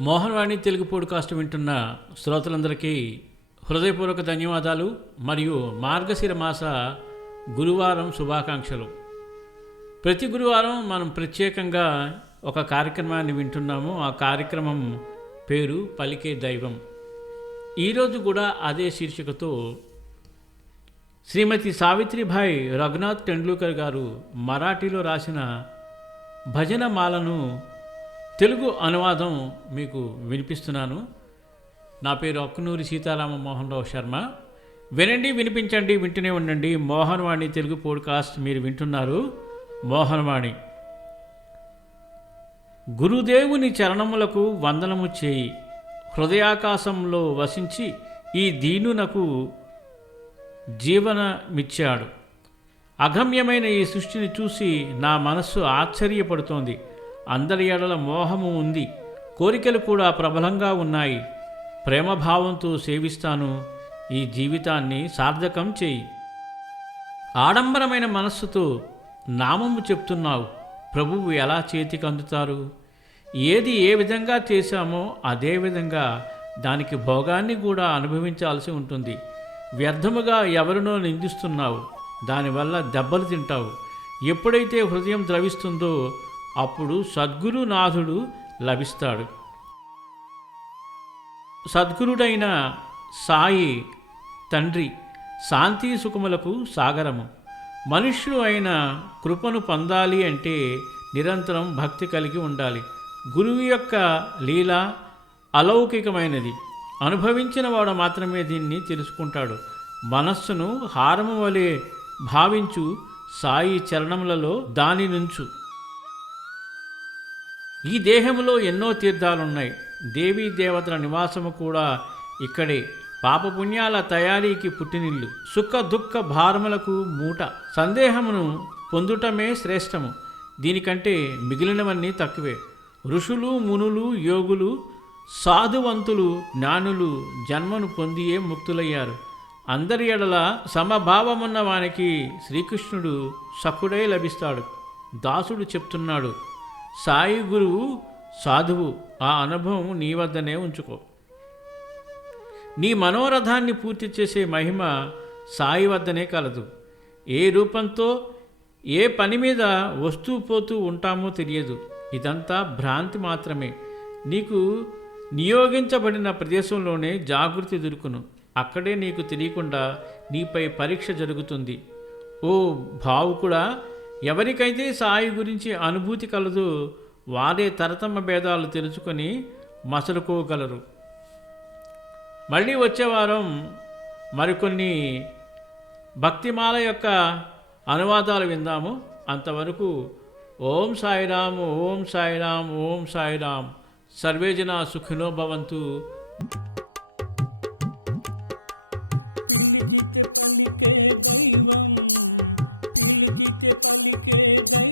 Mohan Vani Telugu podcast వింటున్న శ్రోతలందరికీ హృదయపూర్వక ధన్యవాదాలు మరియు మార్గశిర మాస గురువారం శుభాకాంక్షలు. ప్రతి గురువారం మనం ప్రత్యేకంగా ఒక కార్యక్రమాన్ని వింటున్నాము. ఆ కార్యక్రమం పేరు పలికే దైవం. ఈరోజు కూడా అదే శీర్షికతో శ్రీమతి సావిత్రిభాయ్ రఘునాథ్ టెండూల్కర్ గారు మరాఠీలో రాసిన భజన మాలను తెలుగు అనువాదం మీకు వినిపిస్తున్నాను. నా పేరు అక్కునూరి సీతారామ మోహన్ రావు శర్మ. వినండి వినిపించండి వింటూనే ఉండండి. మోహన్వాణి తెలుగు పోడ్కాస్ట్ మీరు వింటున్నారు. మోహన్వాణి. గురుదేవుని చరణములకు వందనము చేయి. హృదయాకాశంలో వసించి ఈ దీనునకు జీవనమిచ్చాడు. అగమ్యమైన ఈ సృష్టిని చూసి నా మనస్సు ఆశ్చర్యపడుతోంది. అందరి ఎడల మోహము ఉంది. కోరికలు కూడా ప్రబలంగా ఉన్నాయి. ప్రేమభావంతో సేవిస్తాను. ఈ జీవితాన్ని సార్థకం చేయి. ఆడంబరమైన మనస్సుతో నామము చెప్తున్నావు. ప్రభువు ఎలా చేతికి అందుతారు? ఏది ఏ విధంగా చేశామో అదే విధంగా దానికి భోగాన్ని కూడా అనుభవించాల్సి ఉంటుంది. వ్యర్థముగా ఎవరినో నిందిస్తున్నావు. దానివల్ల దెబ్బలు తింటావు. ఎప్పుడైతే హృదయం ద్రవిస్తుందో అప్పుడు సద్గురునాథుడు లభిస్తాడు. సద్గురుడైన సాయి తండ్రి శాంతి సుఖములకు సాగరము. మనుష్యుడు అయిన కృపను పొందాలి అంటే నిరంతరం భక్తి కలిగి ఉండాలి. గురువు యొక్క లీల అలౌకికమైనది. అనుభవించిన వాడు మాత్రమే దీన్ని తెలుసుకుంటాడు. మనస్సును హారము వలె భావించు సాయి చరణములలో దాని నుంచు ఈ దేహంలో ఎన్నో తీర్థాలున్నాయి. దేవీ దేవతల నివాసము కూడా ఇక్కడే. పాపపుణ్యాల తయారీకి పుట్టినిల్లు. సుఖ దుఃఖ భారములకు మూట. సందేహమును పొందుటమే శ్రేష్టము. దీనికంటే మిగిలినవన్నీ తక్కువే. ఋషులు మునులు యోగులు సాధువంతులు జ్ఞానులు జన్మను పొందియే ముక్తులయ్యారు. అందరి ఎడల సమభావమున్న వానికి శ్రీకృష్ణుడు సఖుడై లభిస్తాడు. దాసుడు చెప్తున్నాడు సాయి గురువు సాధువు ఆ అనుభవం నీ వద్దనే ఉంచుకో. నీ మనోరథాన్ని పూర్తి చేసే మహిమ సాయి వద్దనే కలదు. ఏ రూపంతో ఏ పని మీద వస్తూ పోతూ ఉంటామో తెలియదు. ఇదంతా భ్రాంతి మాత్రమే. నీకు నియోగించబడిన ప్రదేశంలోనే జాగృతి దొరుకును. అక్కడే నీకు తెలియకుండా నీపై పరీక్ష జరుగుతుంది. ఓ భావుకుడా ఎవరికైతే సాయి గురించి అనుభూతి కలదు వారే తరతమ భేదాలు తెలుసుకొని మసలుకోగలరు. మళ్ళీ వచ్చే వారం మరికొన్ని భక్తిమాల యొక్క అనువాదాలు విందాము. అంతవరకు ఓం సాయిరామ్ ఓం సాయిరామ్ ఓం సాయిరామ్. సర్వేజన సుఖినో భవంతు. Amen.